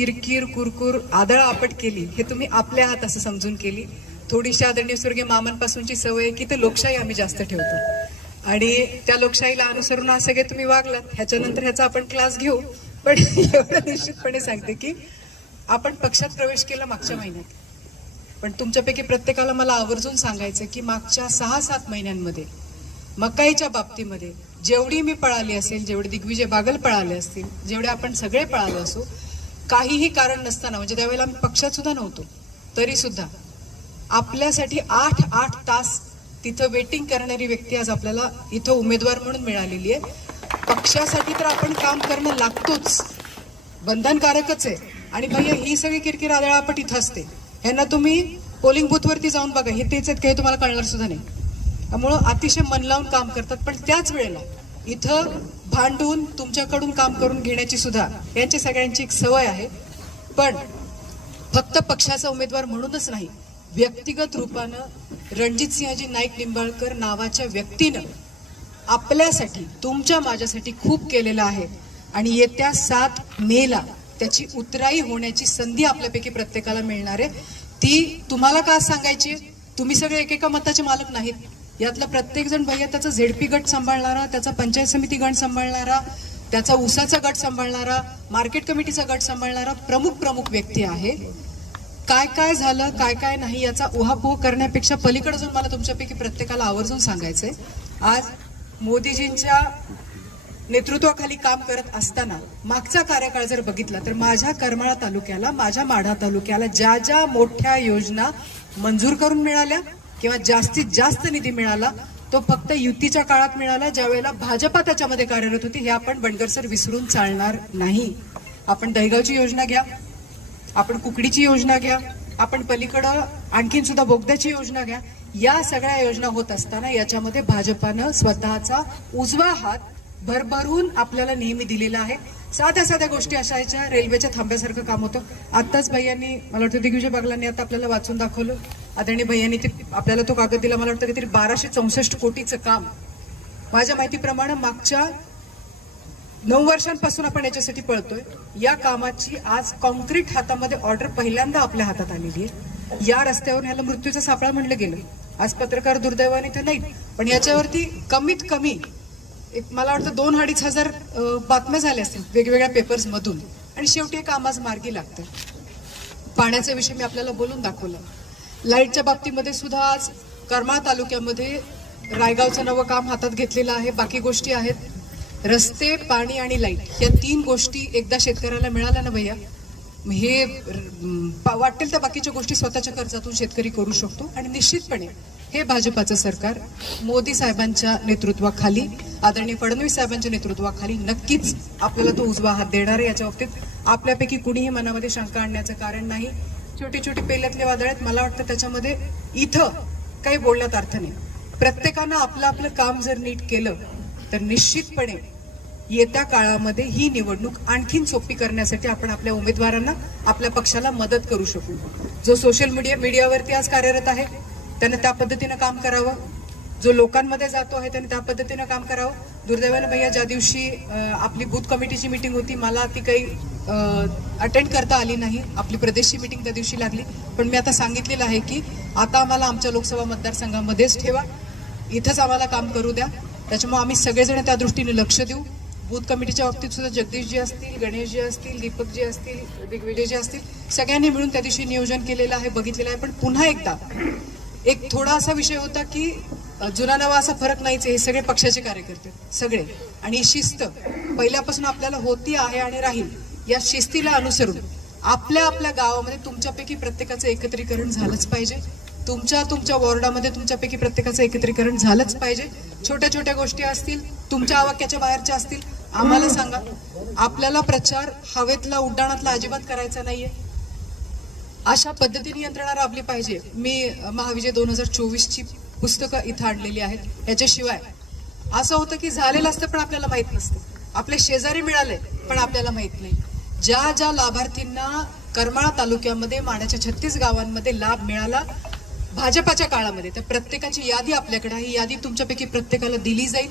किरकिर कुरकुर आदळ आपट केली हे तुम्ही आपल्या हात असं समजून केली. थोडीशी आदरणीय स्वर्गीय मामांपासूनची सवय आहे की ते लोकशाही आम्ही जास्त ठेवतो आणि त्या लोकशाहीला अनुसरून असं सगळे तुम्ही वागलात. ह्याच्यानंतर ह्याचा आपण क्लास घेऊ. पण एवढं निश्चितपणे सांगते की आपण पक्षात प्रवेश केला मागच्या महिन्यात, पण तुमच्यापैकी प्रत्येकाला मला आवर्जून सांगायचं की मागच्या 6-7 महिन्यांमध्ये मकाईच्या बाबतीमध्ये जेवढी मी पळाली असेल, जेवढे दिग्विजय बागल पळाले असतील, जेवढे आपण सगळे पळालो असू, काहीही कारण नसताना, म्हणजे त्यावेळेला आम्ही पक्षात सुद्धा नव्हतो, तरी सुद्धा आपल्यासाठी 8-8 तास तिथं वेटिंग करणारी व्यक्ती आज आपल्याला इथं उमेदवार म्हणून मिळालेली आहे. पक्षासाठी तर आपण काम करणं लागतोच, बंधनकारकच आहे. आणि भैया ही सगळी किरकिर आदळापट इथं असते. ह्यांना तुम्ही पोलिंग बूथवरती जाऊन बघा, हे तेच आहेत काही तुम्हाला कळणार सुद्धा नाही. त्यामुळं अतिशय मन लावून काम करतात, पण त्याच वेळेला इथं भांडून तुमच्याकडून काम करून घेण्याची सुद्धा यांची सगळ्यांची एक सवय आहे. पण फक्त पक्षाचा उमेदवार म्हणूनच नाही, व्यक्तिगत रूपानं रणजितसिंहजी नाईक निंबाळकर नावाच्या व्यक्तीनं आपल्यासाठी, तुमच्या माझ्यासाठी खूप केलेलं आहे. आणि येत्या 7 मेला त्याची उतराई होण्याची संधी आपल्यापैकी प्रत्येकाला मिळणार आहे. ती तुम्हाला का सांगायची? तुम्ही सगळे एकेका मताचे मालक नाहीत. यातला प्रत्येक जण भैया त्याचा झेडपी गट सांभाळणारा, त्याचा पंचायत समिती गट सांभाळणारा, त्याचा ऊसाचा गट सांभाळणारा, मार्केट कमिटीचा गट सांभाळणारा प्रमुख व्यक्ती आहे. काय काय झालं, काय काय नाही याचा उहापोह करण्यापेक्षा पलीकडे जाऊन मला तुमच्यापैकी प्रत्येकाला आवर्जून सांगायचंय, आज मोदीजींच्या नेतृत्वाखाली काम करत असताना मागचा कार्यकाळ जर बघितला तर माझ्या करमाळा तालुक्याला, माझ्या माढा तालुक्याला ज्या ज्या मोठ्या योजना मंजूर करून मिळाल्या किंवा जास्तीत जास्त निधी मिळाला तो फक्त युतीच्या काळात मिळाला, ज्या वेळेला भाजपा त्याच्यामध्ये कार्यरत होती. हे आपण बंडगर सर विसरून चालणार नाही. आपण दहिगावची योजना घ्या, आपण कुकडीची योजना घ्या, आपण पलीकडं आणखीन सुद्धा बोगद्याची योजना घ्या. या सगळ्या योजना होत असताना याच्यामध्ये भाजपानं स्वतःचा उजवा हात भरभरून आपल्याला नेहमी दिलेला आहे. साध्या साध्या गोष्टी असायच्या, रेल्वेच्या थांब्यासारखं काम होतं. आत्ताच भैयांनी, मला वाटतं दिग्विजय बागलांनी आता आपल्याला वाचून दाखवलं, आदरणीय भैयांनी ते आपल्याला तो कागद दिला, मला वाटतं काहीतरी 1264 कोटीचं काम. माझ्या माहितीप्रमाणे मागच्या 9 वर्षांपासून आपण याच्यासाठी पळतोय. या कामाची आज कॉन्क्रीट हातामध्ये ऑर्डर पहिल्यांदा आपल्या हातात आलेली आहे. या रस्त्यावर ह्याला मृत्यूचा सापळा म्हणलं गेलं. आज पत्रकार दुर्दैवाने तर नाहीत, पण याच्यावरती कमीत कमी मला वाटतं 2-2.5 हजार बातम्या झाल्या असतील वेगवेगळ्या पेपर्स मधून, आणि शेवटी एक आमाज मार्गी लागतं. पाण्याचा विषय मी आपल्याला बोलून दाखवला. लाईटच्या बाबतीमध्ये सुद्धा आज करमाळा तालुक्यामध्ये रायगावचं नवं काम हातात घेतलेलं आहे. बाकी गोष्टी आहेत, रस्ते, पाणी आणि लाईट, या 3 गोष्टी एकदा शेतकऱ्याला मिळाल्या ना भैया, हे वाटेल त्या बाकीच्या गोष्टी स्वतःच्या खर्चातून शेतकरी करू शकतो. आणि निश्चितपणे हे भाजपाचं सरकार मोदी साहेबांच्या नेतृत्वाखाली, आदरणीय फडणवीस साहेबांच्या नेतृत्वाखाली नक्कीच आपल्याला तो उजवा हात देणार आहे. याच्या बाबतीत आपल्यापैकी कुणीही मनामध्ये शंका आणण्याचं कारण नाही. छोटी छोटी पेल्यातले वादळ आहेत, मला वाटतं त्याच्यामध्ये इथं काही बोलण्यात अर्थ नाही. प्रत्येकानं आपलं आपलं काम जर नीट केलं तर निश्चितपणे येत्या काळामध्ये ही निवडणूक आणखीन सोपी करण्यासाठी आपण आपल्या उमेदवारांना, आपल्या पक्षाला मदत करू शकू. जो सोशल मीडियावरती आज कार्यरत आहे त्यानं त्या पद्धतीनं काम करावं, जो लोकांमध्ये जातो आहे त्याने त्या पद्धतीनं काम करावं. दुर्दैवानं भैया ज्या दिवशी आपली बूथ कमिटीची मीटिंग होती, मला ती काही अटेंड करता आली नाही. आपली प्रदेशची मीटिंग त्या दिवशी लागली, पण मी आता सांगितलेलं आहे की आता आम्हाला आमच्या लोकसभा मतदारसंघामध्येच ठेवा, इथंच आम्हाला काम करू द्या. त्याच्यामुळे आम्ही सगळेजण त्या दृष्टीने लक्ष देऊ. बूथ कमिटीच्या बाबतीत सुद्धा जगदीशजी असतील, गणेशजी असतील, दीपकजी असतील, दिग्विजयजी असतील, सगळ्यांनी मिळून त्या दिवशी नियोजन केलेलं आहे, बघितलेलं आहे. पण पुन्हा एकदा एक थोडा असा विषय होता की जुना नवा असा फरक नाहीच, हे सगळे पक्षाचे कार्यकर्ते सगळे, आणि शिस्त पहिल्यापासून आपल्याला होती आहे आणि राहील. या शिस्तीला अनुसरून आपल्या आपल्या गावामध्ये तुमच्यापैकी प्रत्येकाचं एकत्रीकरण झालंच पाहिजे. तुमच्या वॉर्डामध्ये तुमच्यापैकी प्रत्येकाचं एकत्रीकरण झालंच पाहिजे. छोट्या छोट्या गोष्टी असतील, तुमच्या आवाक्याच्या बाहेरच्या असतील, आम्हाला सांगा. आपल्याला प्रचार हवेतला, उड्डाणातला अजिबात करायचा नाहीये. अशा पद्धतीने यंत्रणा राबली पाहिजे. मी महाविजय 2024ची पुस्तकं इथं आणलेली आहेत. याच्याशिवाय असं होतं की झालेलं असतं पण आपल्याला माहित नसतं, आपले शेजारी मिळाले पण आपल्याला माहित नाही. ज्या ज्या लाभार्थींना करमाळा तालुक्यामध्ये माड्याच्या 36 गावांमध्ये लाभ मिळाला भाजपाच्या काळामध्ये, तर प्रत्येकाची यादी आपल्याकडे आहे. ही यादी तुमच्यापैकी प्रत्येकाला दिली जाईल.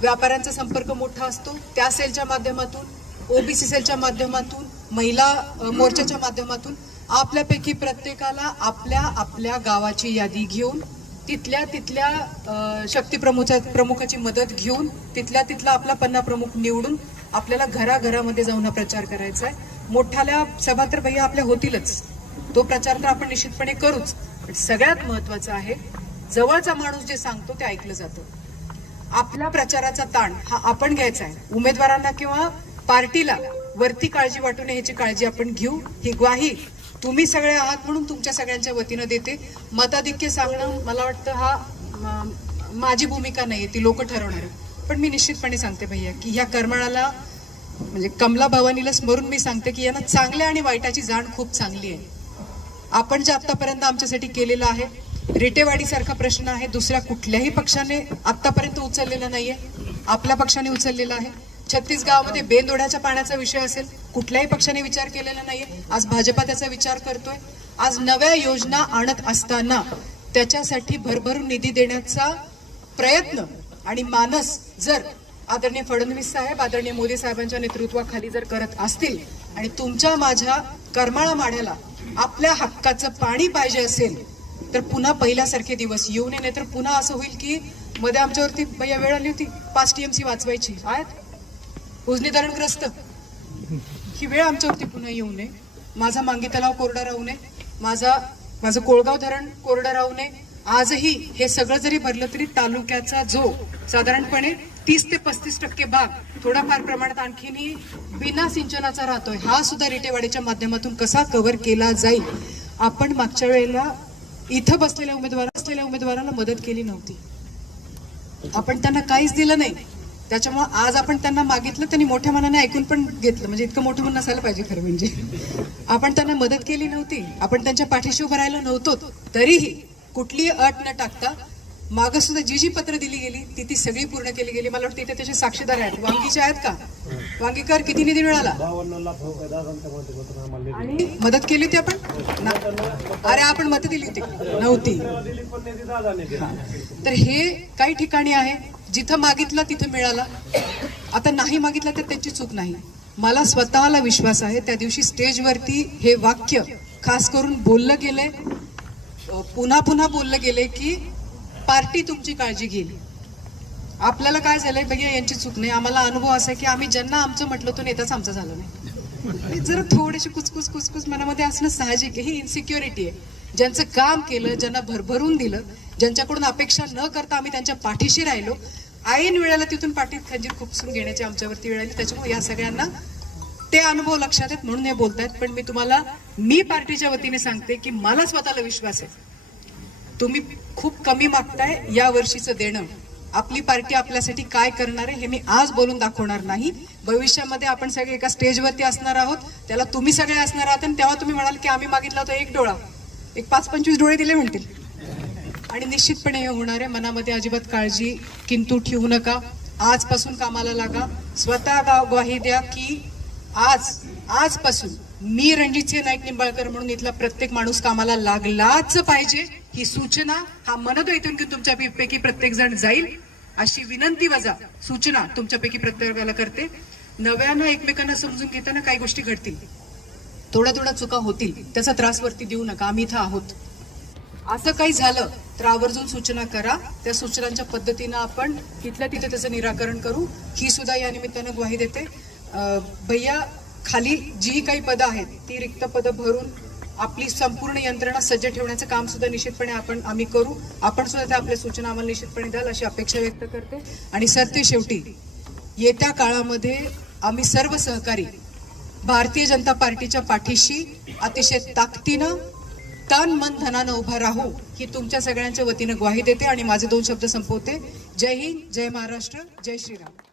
व्यापाऱ्यांचा संपर्क मोठा असतो, त्या सेलच्या माध्यमातून, ओबीसी सेलच्या माध्यमातून, महिला मोर्चाच्या माध्यमातून आपल्यापैकी प्रत्येकाला आपल्या आपल्या गावाची यादी घेऊन तिथल्या शक्ती प्रमुखाची मदत घेऊन तिथला आपला पन्ना प्रमुख निवडून आपल्याला घराघरामध्ये जाऊन हा प्रचार करायचा आहे. मोठ्याल्या सभा तर भैया आपल्या होतीलच, तो प्रचार तर आपण निश्चितपणे करूच, पण सगळ्यात महत्वाचं आहे जवळचा माणूस जे सांगतो ते ऐकलं जातं. आपल्या प्रचाराचा ताण हा आपण घ्यायचा आहे. उमेदवारांना किंवा पार्टीला वरती काळजी वाटू नये ह्याची काळजी आपण घेऊ. ही ग्वाही तुम्ही सगळे आहात म्हणून तुमच्या सगळ्यांच्या वतीनं देते. मताधिक्य सांगणं मला वाटतं हा माझी भूमिका नाहीये, ती लोक ठरवणार आहे. पण मी निश्चितपणे सांगते भैया की ह्या करमाळाला म्हणजे कमला भवानीला स्मरून मी सांगते की यांना चांगल्या आणि वाईटाची जाण खूप चांगली आहे. आपण जे आतापर्यंत आमच्यासाठी केलेलं आहे, रेटेवाडीसारखा प्रश्न आहे, दुसऱ्या कुठल्याही पक्षाने आतापर्यंत उचललेला नाहीये, आपल्या पक्षाने उचललेला आहे. छत्तीसगडमध्ये बेंदोड्याच्या पाण्याचा विषय असेल, कुठल्याही पक्षाने विचार केलेला नाहीये, आज भाजपा त्याचा विचार करतोय. आज नव्या योजना आणत असताना त्याच्यासाठी भरभरून निधी देण्याचा प्रयत्न आणि मानस जर आदरणीय फडणवीस साहेब, आदरणीय मोदी साहेबांच्या नेतृत्वाखाली जर करत असतील आणि तुमच्या माझ्या करमाळा माढ्याला आपल्या हक्काचं पाणी पाहिजे असेल तर पुन्हा पहिल्यासारखे दिवस येऊ नये. नाहीतर पुन्हा असं होईल की मध्ये आमच्यावरती भैया वेळ आली होती 5 TMC वाचवायची आहेत उजनी धरणग्रस्त, ही वेळ आमच्यावरती पुन्हा येऊ नये. माझा मांगी तलाव कोरडा राहू नये, माझं कोळगाव धरण कोरडं राहू नये. आजही हे सगळं जरी भरलं तरी तालुक्याचा जो साधारणपणे 30 ते 35% भाग थोडाफार प्रमाणात आणखीनही बिना सिंचनाचा राहतोय, हा सुद्धा रेटेवाडीच्या माध्यमातून कसा कव्हर केला जाईल. आपण मागच्या वेळेला इथं बसलेल्या उमेदवाराला मदत केली नव्हती, आपण त्यांना काहीच दिलं नाही. त्याच्यामुळे आज आपण त्यांना मागितलं, त्यांनी मोठ्या मनाने ऐकून पण घेतलं. म्हणजे इतकं मोठं मन नसायला पाहिजे खरं म्हणजे. आपण त्यांना मदत केली नव्हती, आपण त्यांच्या पाठीशी उभं राहिलो नव्हतो, तरीही कुठलीही अट न टाकता मागं सुद्धा जी पत्र दिली गेली ती सगळी पूर्ण केली गेली. मला वाटतं इथे त्याचे साक्षीदार आहेत. वांगीचे आहेत का? वांगीकर किती निधी मिळाला आणि मदत केली होती आपण? अरे आपण मतं दिली होती नव्हती. तर हे काही ठिकाणी आहे जिथं मागितलं तिथं मिळाला, आता नाही मागितलं तर त्याची चूक नाही. मला स्वतःला विश्वास आहे त्या दिवशी स्टेजवरती हे वाक्य खास करून बोललं गेलंय, पुन्हा पुन्हा बोललं गेलंय की पार्टी तुमची काळजी घेईल. आपल्याला काय झालंय भैया, यांची चूक नाही. आम्हाला अनुभव असा आहे की आम्ही ज्यांना आमचं म्हटलं तो नेताच आमचा झाला नाही. जरा थोडीशी कुचकुच मनामध्ये असणं साहजिक आहे, ही इन्सिक्युरिटी आहे. ज्यांचं काम केलं, ज्यांना भरभरून दिलं, ज्यांच्याकडून अपेक्षा न करता आम्ही त्यांच्या पाठीशी राहिलो, ऐन वेळेला तिथून पाठीत खंजीर खुपसून घेण्याची आमच्यावरती वेळ आली. त्याच्यामुळे या सगळ्यांना ते अनुभव लक्षात आहेत म्हणून हे बोलतायत. पण मी पार्टीच्या वतीने सांगते की मला स्वतःला विश्वास आहे, तुम्ही खूप कमी मागताय. या वर्षीचं देणं आपली पार्टी आपल्यासाठी काय करणार आहे हे मी आज बोलून दाखवणार नाही. भविष्यामध्ये आपण सगळे एका स्टेजवरती असणार आहोत, त्याला तुम्ही सगळे असणार आहात आणि तेव्हा तुम्ही म्हणाल की आम्ही मागितला होता एक डोळा, एक 5-25 डोळे दिले म्हणतील. आणि निश्चितपणे हे होणार आहे. मनामध्ये अजिबात काळजी किंतु ठेवू नका. आजपासून कामाला लागा. स्वतः ग्वाही द्या की आजपासून मी रणजितसिंह नाईक निंबाळकर म्हणून इथला प्रत्येक माणूस कामाला लागलाच पाहिजे. ही सूचना, हा मनतो इथून की तुमच्यापैकी प्रत्येक जण जाईल अशी विनंती वजा सूचना तुमच्यापैकी प्रत्येकाला करते. नव्यानं एकमेकांना समजून घेताना काही गोष्टी घडतील, थोड्या चुका होतील, त्याचा त्रास वरती देऊ नका. आम्ही इथं आहोत. असं काही झालं तर आवर्जून सूचना करा. त्या सूचनांच्या पद्धतीनं आपण तिथल्या तिथे त्याचं निराकरण करू. ही सुद्धा या निमित्तानं ग्वाही देते. भैया खाली जी काही पदं आहेत ती रिक्त पदं भरून आपली संपूर्ण यंत्रणा सज्ज ठेवण्याचं काम सुद्धा निश्चितपणे आम्ही करू. आपण सुद्धा त्या आपल्या सूचना आम्हाला निश्चितपणे द्याल अशी अपेक्षा व्यक्त करते. आणि सरते शेवटी येत्या काळामध्ये आम्ही सर्व सहकारी भारतीय जनता पार्टीच्या पाठीशी अतिशय ताकदीनं तन मन धनानं उभा राहू ही तुमच्या सगळ्यांच्या वतीनं ग्वाही देते आणि माझे 2 शब्द संपवते. जय हिंद, जय महाराष्ट्र, जय श्रीराम.